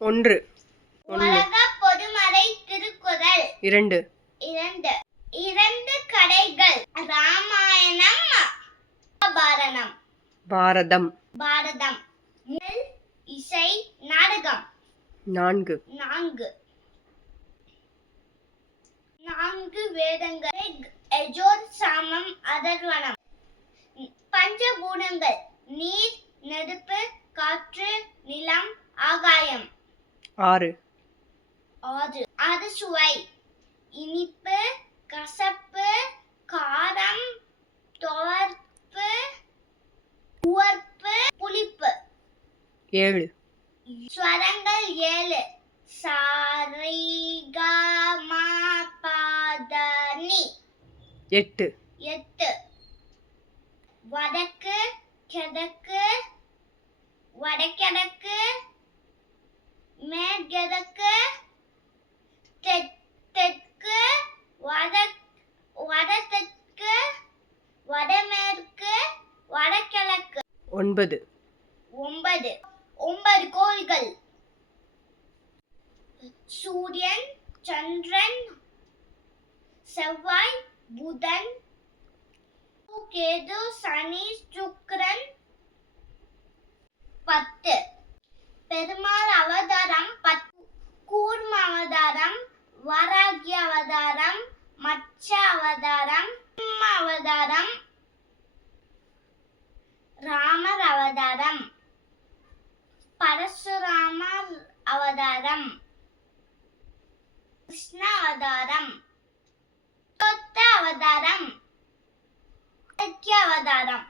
ஒன்று. உலக பொதுமறை திருக்குறள். இரண்டு. இரண்டு கதைகள். ராமாயணம், பாரதம். முதல் இசை நாடகம். நான்கு. வேதங்கள். யஜுர், சாமம், அதர்வணம். பஞ்சபூதங்கள். நீர், நெருப்பு, காற்று, நிலம், ஆகாயம். ஆறு. சுவை. இனிப்பு, கசப்பு, காரம், துவர்ப்பு, உவர்ப்பு, புளிப்பு. ஏழு. ஸ்வரங்கள் 7. சா, ரி, க, ம, ப, த, நி. எட்டு. வடக்கு, கிழக்கு, வடகிழக்கு, மேற்கிழக்கு, தெற்கு, வடதெற்கு, வடமேற்கு, வடகிழக்கு. ஒன்பது. 9 கோள்கள். சூரியன், சந்திரன், செவ்வாய், புதன், கேது, சனி, சுக்கிரன். 10 பெருமாள் அவதாரம். கூர்ம அவதாரம், வராகி அவதாரம், மச்ச அவதாரம், சிம்ம அவதாரம், ராமர் அவதாரம், பரசுராமர் அவதாரம், கிருஷ்ண அவதாரம், அவதாரம், அவதாரம்.